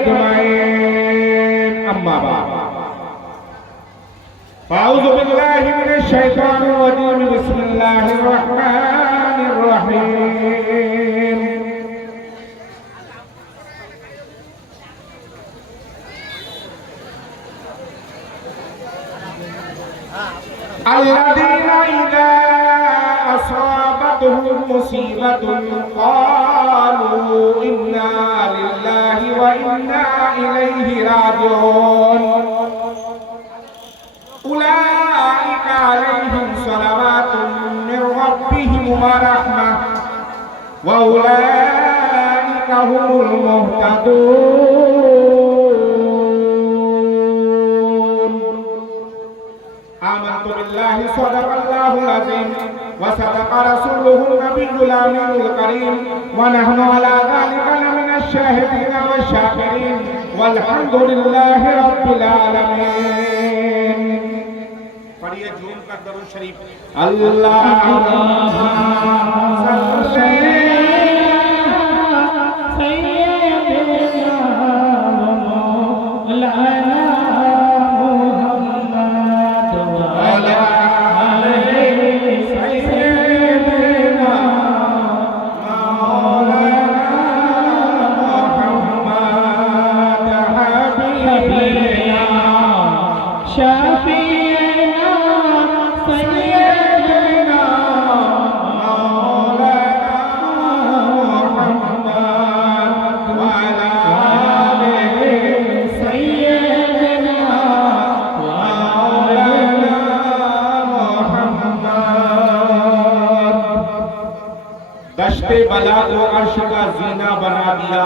अजमईन। अम्मा बाद फ़ाऊज़ु बिल्लाहि मिनश शैतानिर रजीम। बिस्मिल्लाहिर रहमानिर रहीम। अल्लज़ीना इज़ा असाबतहुम मुसीबतुन क़ालू इन्ना लिल्लाहि व इन्ना इलैहि राजिऊन। उलाइका अलैहिम सलावातुम मिन रब्बिहिम व रहमह व उलाइका हुमुल मुहतदून। आमन्तु बिल्लाहि सदक़ल्लाहुल अज़ीम व सदक़ रसूलुहुन नबियुल अमीनुल करीम व नहनु अला ज़ालिका लमिनश शाहिदीन व शाकिरीन वल्हम्दुलिल्लाहि रब्बिल आलमीन। पढ़िए झूम कर दरूद शरीफ। अल्लाहुम्मा सल्ली सय्यिदना मौलाना मुहम्मद व अला आलि सय्यिदना मौलाना मुहम्मद हबीबना शफीअना सय्यिदना मौलाना मुहम्मद व अला आलि सय्यिदना मौलाना मुहम्मद। दश्ते बला को अर्श का जीना बना दिया।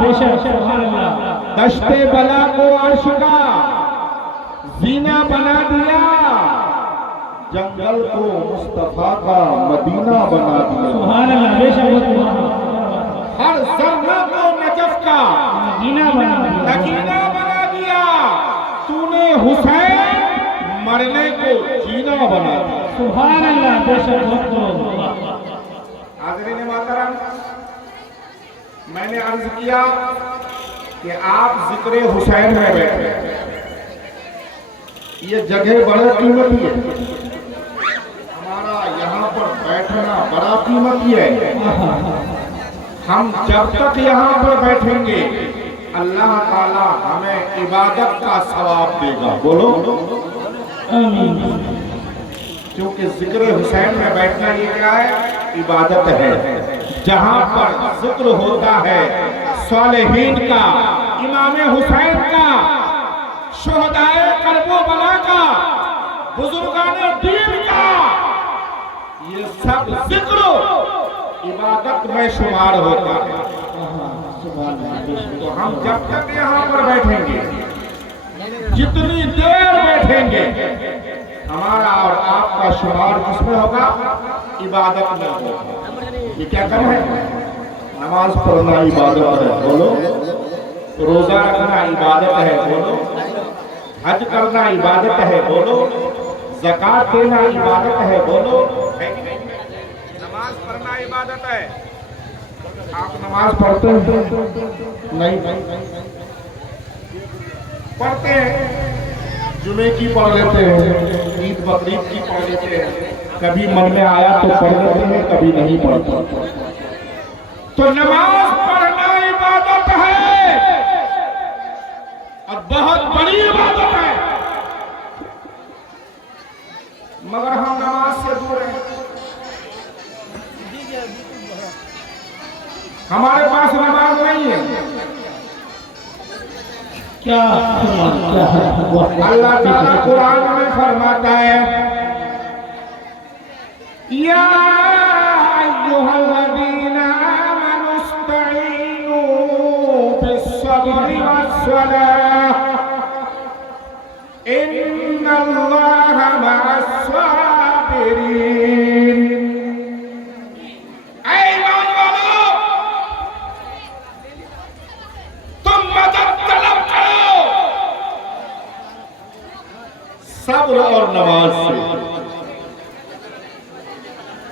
बेशक सुभान अल्लाह। दश्ते बला को अर्श का जीना बना दिया। जंगल को मुस्तफा का मदीना बना दिया। सुभान अल्लाह। बेशक हर जर्रा को नजफ का मदीना बना दिया। नगीना बना दिया। तूने हुसैन मरने को जीना बना दिया। सुभान अल्लाह। बेशक हाज़रीन मोहतरम, मैंने अर्ज किया कि आप जिक्र हुसैन में बैठे। ये जगह बड़ा कीमती है। हमारा यहाँ पर बैठना बड़ा कीमती है। हम जब तक यहाँ पर बैठेंगे अल्लाह ताला हमें इबादत का सवाब देगा। बोलो आमीन। क्योंकि जिक्र हुसैन में बैठना ये क्या है? इबादत है। जहाँ पर जिक्र होता है सालेहीन का, इमाम हुसैन का, शुहदाए करबो बला का, बुजुर्गाने दीन का, ये सब जिक्र इबादत में शुमार होता है। तो हम जब तक यहाँ पर बैठेंगे, जितनी देर बैठेंगे, हमारा और आपका शुमार किसमें होगा? इबादत में होगा। ये क्या कर है? नमाज पढ़ना इबादत है। बोलो। रोजा रखना इबादत है। बोलो। हज करना इबादत है। बोलो। ज़कात देना इबादत है। बोलो। नमाज पढ़ना इबादत है। आप नमाज पढ़ते हैं? नहीं पढ़ते हैं। जुमे की पढ़ लेते हैं, ईद बकरीद की पढ़ लेते हैं। कभी मन में आया तो पढ़ लेते हैं, कभी नहीं पढ़ते। तो नमाज पढ़ना इबादत है और बहुत बड़ी इबादत है। मगर हम नमाज से दूर हैं। हमारे पास नमाज नहीं है। क्या अल्लाह ताला कुरान में फरमाता है, या अय्युहल्लज़ीना आमनु इस्तईनु बिस्सब्रि वस्सलाह इन्नल्लाहा मअस्साबिरीन। सब्र और नमाज से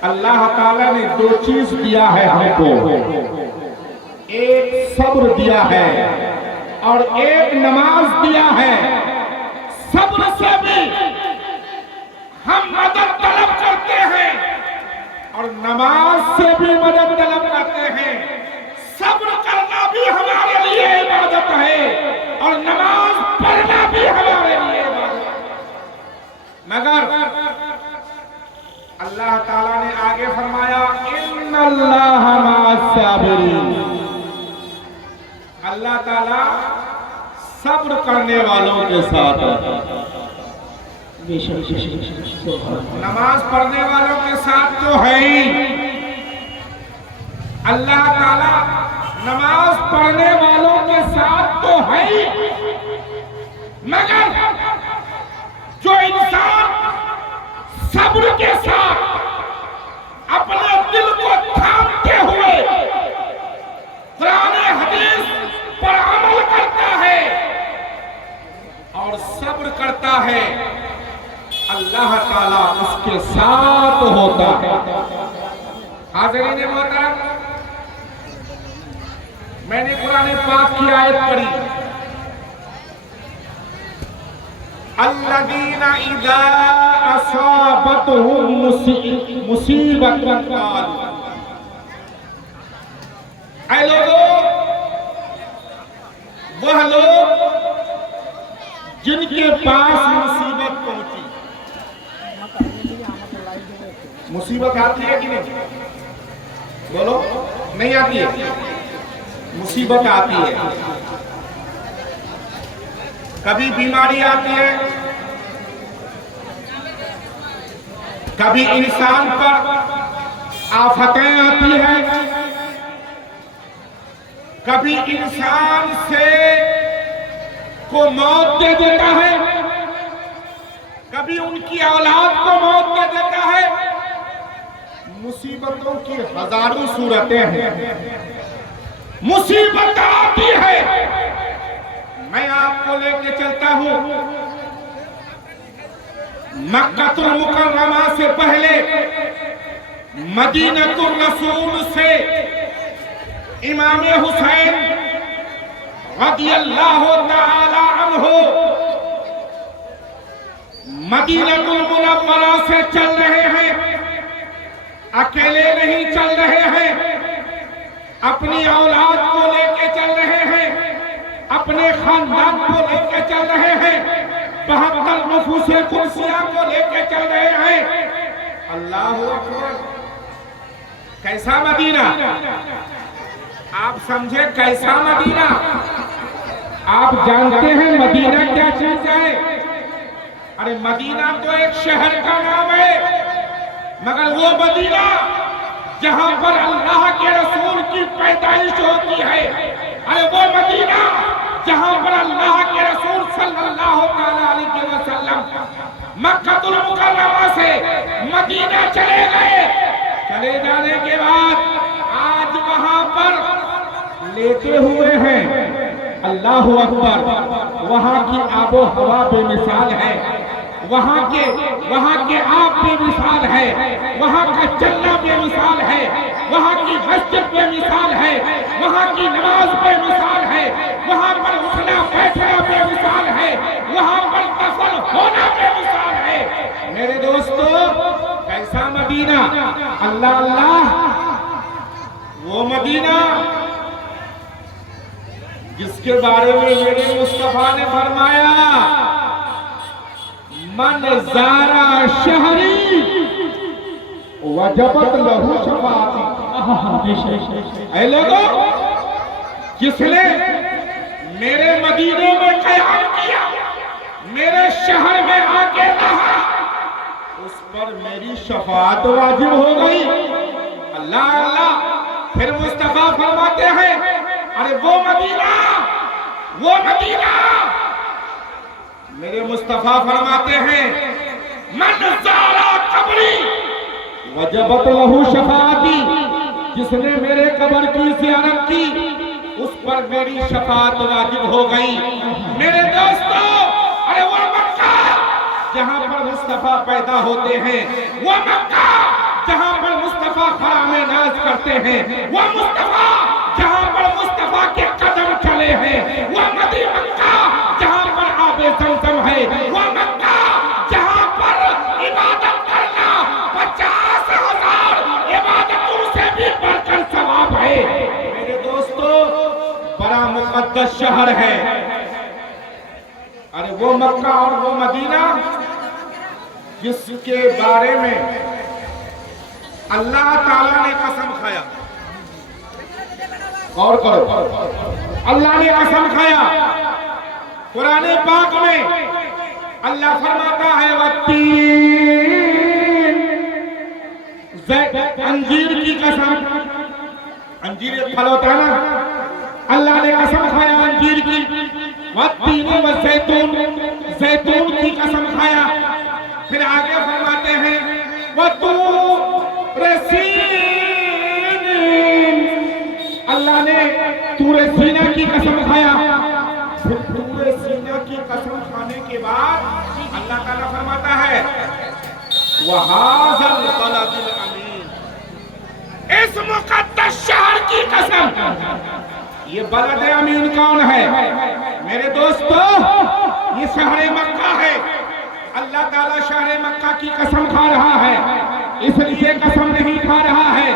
अल्लाह ताला ने दो चीज दिया है हमको। एक सब्र दिया है और एक नमाज दिया है। सब्र से भी हम मदद तलब करते हैं और नमाज से भी मदद तलब करते हैं। सब्र करना भी हमारे लिए इबादत है और नमाज पढ़ना भी हमारे लिए इबादत है। मगर अल्लाह ताला ने आगे फरमाया, इन्नल्लाह मअस-साबिरीन, अल्लाह ताला सब्र करने वालों के साथ है। नमाज पढ़ने वालों के साथ तो है ही। अल्लाह ताला नमाज पढ़ने वालों के साथ तो है ही, मगर जो इंसान सब्र के साथ अपने दिल को थामते हुए कुरान हदीस पर अमल करता है और सब्र करता है, अल्लाह ताला उसके साथ होता है। हाज़रीन मोहतरम, मैंने कुरान पाक की आयत पढ़ी, अल्लज़ीना इज़ा असाबतहुम मुसीबतुन क़ालू, ऐ लोगों, वह लोग जिनके पास मुसीबत पहुंची। मुसीबत आती है कि नहीं? बोलो, नहीं आती है? मुसीबत आती है, कभी बीमारी आती है, कभी इंसान पर आफतें आती हैं, कभी इंसान से को मौत दे देता है, कभी उनकी औलाद को मौत दे देता है। मुसीबतों की हजारों सूरतें हैं, मुसीबत आती है। मैं आपको लेके चलता हूं मक्कातुल मुकर्रमा से पहले मदीनतुर रसूल से इमाम हुसैन रज़ियल्लाहु ताला अन्हु मदीनतुल मुनव्वरा से चल रहे हैं। अकेले नहीं चल रहे हैं, अपनी औलाद को लेके चल रहे हैं, अपने खानदान को लेके चल रहे हैं, 72 नफूसे कुर्सियां को लेके चल रहे हैं। अल्लाहु अकबर। कैसा मदीना? आप समझे कैसा मदीना? आप जानते हैं मदीना क्या चीज है? अरे मदीना तो एक शहर का नाम है, मगर वो मदीना जहां पर अल्लाह के रसूल की पैदाइश होती है, अरे वो मदीना जहां पर अल्लाह के रसूल सल्लल्लाहु अलैहि वसल्लम मक्कातुल मुकर्रमा से मदीना चले गए। चले जाने के बाद आज वहां पर लेटे हुए हैं। अल्लाहु अकबर। वहां की आबो हवा बेमिसाल है, वहां के आप बेमिसाल है, वहां का चलना बेमिसाल है, वहां की मस्जिद बेमिसाल है, वहां की नमाज बेमिसाल है, वहां पर उठना बैठना बेमिसाल है, वहां पर दफन होना बेमिसाल है। मेरे दोस्तों, कैसा मदीना? अल्लाह अल्लाह। वो मदीना जिसके बारे में मेरे मुस्तफा ने फरमाया, मन ज़ारा शहरी वजबत लहू शफाअती। ऐ लोगों, जिसने मेरे मदीने में क़याम किया, मेरे शहर में आके रहा, उस पर मेरी शफाअत वाजिब हो गई। अल्लाह अल्लाह। फिर मुस्तफा फरमाते हैं, अरे वो मदीना मेरे मुस्तफा फरमाते हैं, मन ज़ारा कब्री वजबत लहू शफाअती। जिसने मेरे कब्र की ज़ियारत की, उस पर मेरी शफाअत वाजिब हो गई। मेरे दोस्तों, अरे वो मक्का जहां पर मुस्तफा पैदा होते हैं, वो मक्का जहां पर मुस्तफा खरामे नाज करते हैं, वो मुस्तफा जहां पर मुस्तफा के कदम चले हैं, वो बड़ा मुकद्दस शहर है। अरे वो मक्का और वो मदीना जिसके बारे में अल्लाह ताला ने कसम खाया। गौर करो, अल्लाह ने कसम खाया कुरान पाक में। अल्लाह फरमाता है वत्तीन, अंजीर की कसम। अंजीर एक फल होता है ना, अल्लाह ने कसम खाया अंजीर की। वत्तीन व जैतून, जैतून की कसम खाया। फिर आगे फरमाते हैं वतूर सीनीन, अल्लाह ने तूरे सीना की कसम खाया। तूरे सीना की कसम खाने के बाद अल्लाह ताला फरमाता है वहाज़ल बलदिल अमीन, इस मुकद्दस शहर की कसम। ये बलद अमीन कौन है मेरे दोस्तों? ये शहर मक्का है। अल्लाह ताला शहर मक्का की कसम खा रहा है। इसलिए कसम नहीं खा रहा है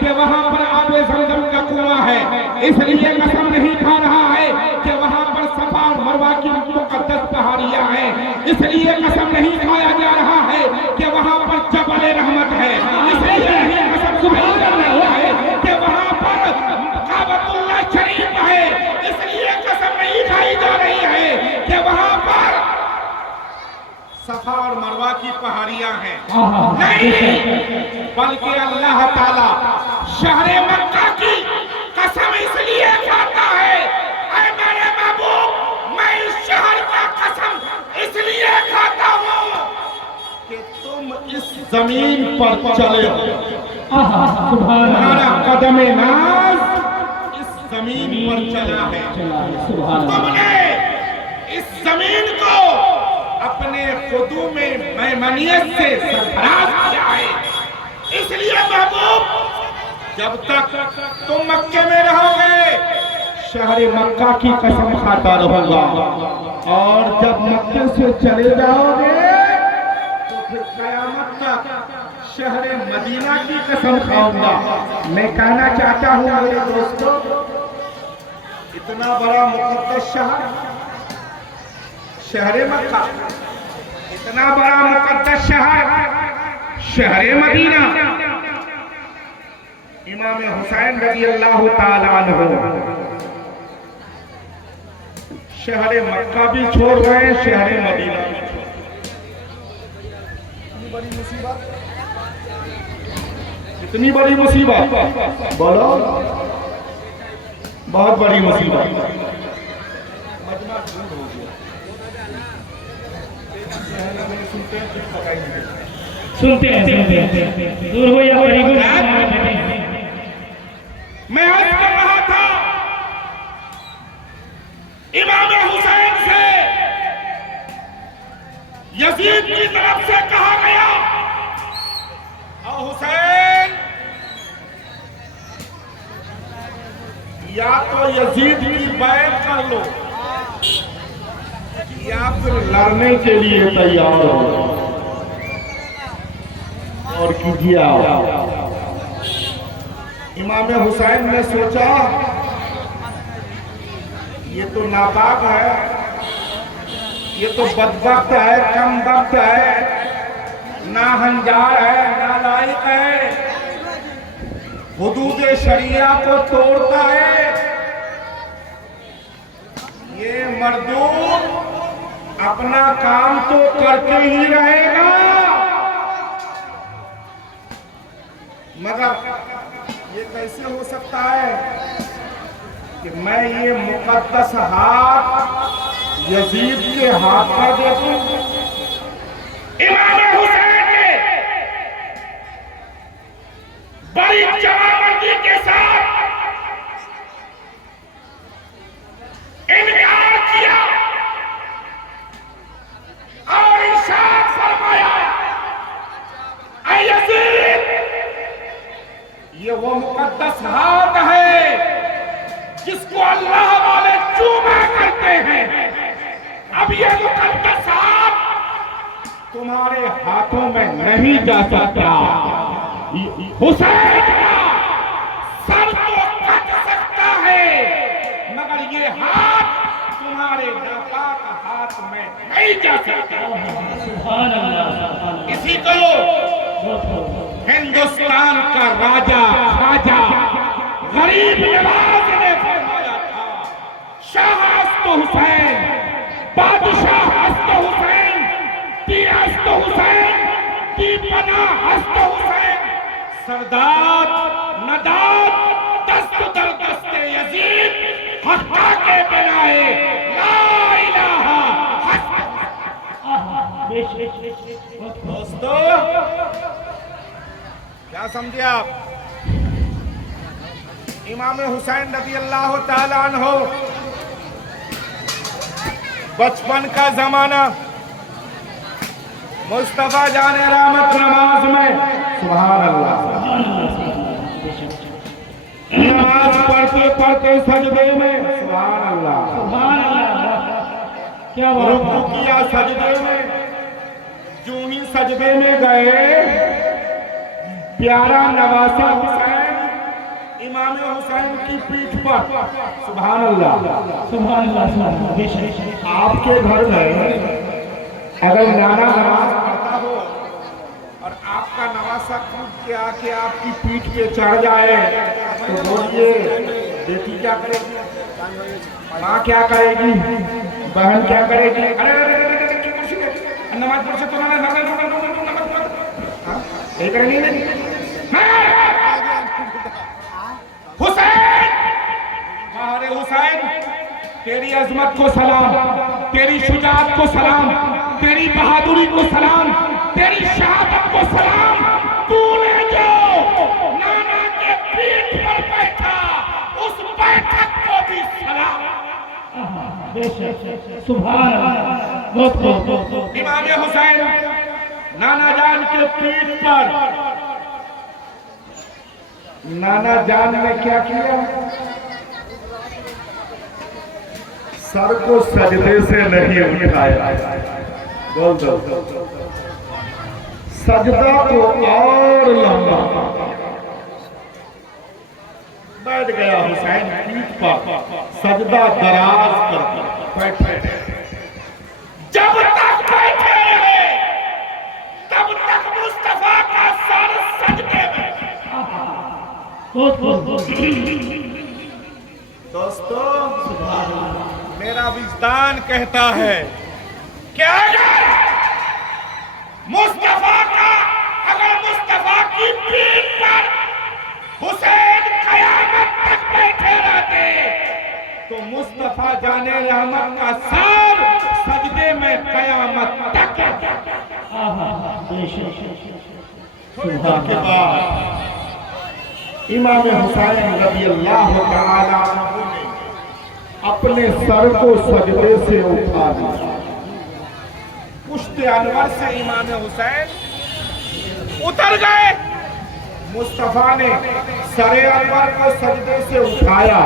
कि वहां पर आबे ज़मज़म का कुआं है। इसलिए कसम नहीं खा रहा है कि वहां पर सफा और मरवा की मुकद्दस पहाड़ियां हैं। इसलिए कसम नहीं खाया जा रहा है कि वहां पर जबल रहमत है। इसलिए नहीं कसम खाई जा रही है कि वहां पर काबतुल्लाह शरीफ है। इसलिए कसम नहीं खाई जा रही है कि वहां पर सफा और मरवा की पहाड़ियां हैं। नहीं, बल्कि अल्लाह ताला शहर मक्का की कसम इसलिए खाता है, ऐ मेरे महबूब, मैं इस शहर का कसम इसलिए खाता हूं कि तुम इस जमीन पर चले हो। तुम्हारा कदम नाज इस जमीन पर चला है। तुमने इस जमीन को अपने खुदू में मैमनियत से सरफराज किया है। इसलिए महबूब, जब तक तुम मक्के में रहोगे शहर मक्का की कसम खाता रहूंगा, और जब मक्के से चले जाओगे तो फिर कयामत तक शहर मदीना की कसम खाऊंगा। मैं कहना चाहता हूं मेरे दोस्तों, इतना बड़ा मुकद्दस शहर शहर मक्का, इतना बड़ा मुकद्दस शहर शहर मदीना, इमाम हुसैन रज़ी अल्लाह ताला अन्हु शहर मक्का भी छोड़ गए, शहर मदीना भी छोड़। इतनी बड़ी मुसीबत, बोलो, बहुत बड़ी मुसीबत। सुनते हैं दूर हो या बड़ी गुड। मैं आज कर रहा था इमाम हुसैन से, यजीद की तरफ से कहा गया, और हुसैन या तो यजीद की बैत कर लो या फिर लड़ने के लिए तैयार हो और कीजिए। इमाम हुसैन ने सोचा ये तो नापाक है, ये तो बदबख्त है, कम वक्त है, नाहंजार है, नालायक है, हुदूद शरिया को तोड़ता है। ये मर्दूद अपना काम तो करके ही रहेगा, मगर ये कैसे हो सकता है कि मैं ये मुकद्दस हाथ यजीद के हाथ पर दे दूं? इमाम हुसैन ने बड़ी जवाबदेही के साथ इनकार किया और इरशाद फरमाया, ऐ यजीद, ये वो मुकद्दस हाथ है जिसको अल्लाह वाले चूमा करते हैं। अब ये मुकद्दस हाथ तुम्हारे हाथों में नहीं जा सकता। हुसैन का सर तो कट सकता है, मगर ये हाथ तुम्हारे नापाक हाथ में नहीं जा सकता। सुभान अल्लाह। इसी को हिंदुस्तान का राजा खाजा गरीब नवाज ने फरमाया था, शाह हस्त हुसैन, बादशाह हस्त हुसैन, दी हस्त हुसैन, दी पना हस्त हुसैन, सरदार नदाद दस्त दर दस्ते यजीद हत्ता के बनाए ला इलाहा दोस्तों, क्या समझे आप? इमाम हुसैन रज़ी अल्लाह ताला अन्हो, बचपन का जमाना, मुस्तफा जाने रहमत नमाज में, सुभान अल्लाह, नमाज पढ़ते पढ़ते सजदे में, सुभान अल्लाह, सुभान अल्लाह। क्या बात रुकू है। किया सजदे में, जो ही सजदे में गए, प्यारा नवासा हुसैन इमाम हुसैन की पीठ पर, सुभान अल्लाह, सुभान अल्लाह, सुभान अल्लाह। बेशक आपके घर में अगर नाना नमाज पढ़ता हो और आपका नवासा कूद के आके आपकी पीठ पे चढ़ जाए, तो बोलिए बेटी क्या करेगी, माँ क्या करेगी, बहन क्या करेगी? अरे नमाज पढ़ सकते हुसैन, अरे हुसैन, तेरी अजमत को सलाम, तेरी शुजाअत को सलाम, तेरी बहादुरी को सलाम, तेरी शहादत को सलाम। तूने जो नाना के पीठ पर बैठा, उस बैठक को भी सलाम। बेशक सुभान अल्लाह। बहुत बहुत इमाम हुसैन नाना जान के पीठ पर, नाना जान ने क्या किया? सर को सजदे से नहीं उठाया, बोल दो, सजदा को और लंबा, बैठ गया हुसैन पीठ पर, सजदा दराज कर बैठे। जब तक बैठे रहे तब तक मुस्तफा का सर सजदे में। दोस्तों, मेरा विजदान कहता है कि अगर मुस्तफा का, अगर मुस्तफा की पीठ पर हुसैन कयामत तक बैठे रहते, तो मुस्तफा जाने रहमत का सर सजदे में कयामत तक। थोड़ी देर के बाद इमाम हुसैन रज़ी अल्लाह ताला अन्हु ने अपने सर को सजदे से उठा दिया। पुश्ते अनवर से इमाम हुसैन उतर गए। मुस्तफा ने सरे अनवर को सजदे से उठाया